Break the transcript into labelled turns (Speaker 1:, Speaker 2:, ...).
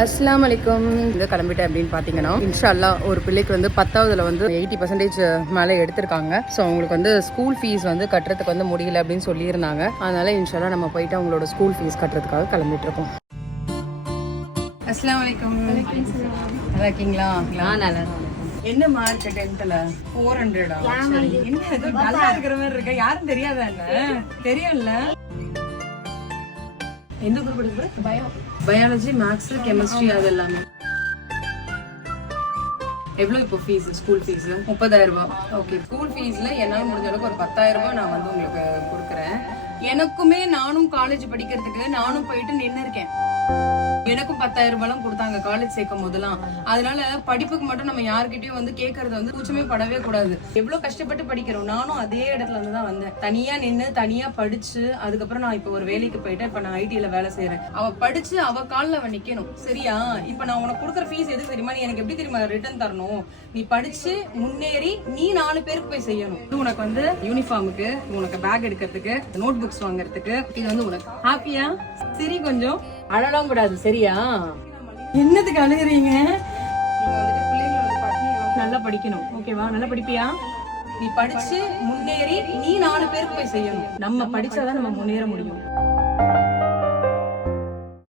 Speaker 1: அஸ்லாம் வலைக்கம் இது கிளம்பிட்டேன் அப்படின்னு பார்த்தீங்கன்னா இன்ஷால்லா ஒரு பிள்ளைக்கு வந்து பத்தாவதுல வந்து எயிட்டி பர்சன்டேஜ் மேலே எடுத்திருக்காங்க. ஸோ அவங்களுக்கு வந்து ஸ்கூல் ஃபீஸ் வந்து கட்டுறதுக்கு வந்து முடியல அப்படின்னு சொல்லியிருந்தாங்க. அதனால இன்ஷால்லா நம்ம போயிட்டு அவங்களோட ஸ்கூல் ஃபீஸ் கட்டுறதுக்காக கிளம்பிட்டு இருக்கோம். அஸ்லாம் வலைக்கம் நல்லா இருக்கீங்களா? நல்லா என்ன மார்க் டென்த்ல ஃபோர் ஹண்ட்ரடா என்ன நல்லா இருக்கிற மாதிரி இருக்க? யாரும் தெரியாதா தெரியும்ல. எந்த குரூப் எடுக்கிற பயோ பயாலஜி மேக்ஸ் கெமிஸ்ட்ரி அது எல்லாமே எவ்வளோ இப்போ ஃபீஸ் ஸ்கூல் ஃபீஸ் முப்பதாயிரம் ரூபாய். ஓகே ஸ்கூல் ஃபீஸ்ல என்னால் முடிஞ்ச அளவுக்கு ஒரு பத்தாயிரம் ரூபாய் நான் வந்து உங்களுக்கு எனக்குமே நானும் காலேஜ் படிக்கிறதுக்கு நானும் போயிட்டு நின்று இருக்கேன் எனக்கும் பத்தாயிரம் ரூபாய்லாம் கொடுத்தாங்க காலேஜ் சேர்க்கும் போதெல்லாம். அதனால படிப்புக்கு மட்டும் நம்ம யாருக்கிட்டயும் வந்து கேக்குறத வந்து கூச்சமே படவே கூடாது. எவ்வளவு கஷ்டப்பட்டு படிக்கிறோம். நானும் அதே இடத்துல இருந்து தான் வந்தேன். தனியா நின்னு தனியா படிச்சு அதுக்கப்புறம் நான் இப்ப ஒரு வேலைக்கு போயிட்டு இப்ப நான் ஐடில வேலை செய்யறேன் அவ படிச்சு அவ காலில் அவ நிக்கணும். சரியா? இப்ப நான் உனக்கு கொடுக்குற ஃபீஸ் எது தெரியுமா? நீ எனக்கு எப்படி தெரியுமா ரிட்டர்ன் தரணும்? நீ படிச்சு முன்னேறி நீ நாலு பேருக்கு போய் செய்யணும். இது உனக்கு வந்து யூனிஃபார்முக்கு உனக்கு பேக் எடுக்கிறதுக்கு நோட் புக்ஸ் வாங்குறதுக்கு இது வந்து உனக்கு ஹாப்பியா சரி கொஞ்சம் அழலாம் கூடாது சரியா? என்னத்துக்கு அழுகுறீங்க? நல்லா படிக்கணும் ஓகேவா நல்லா படிப்பியா? நீ படிச்சு முன்னேறி நீ நாலு பேருக்கு போய் செய்யணும். நம்ம படிச்சாதான் நம்ம முன்னேற முடியும்.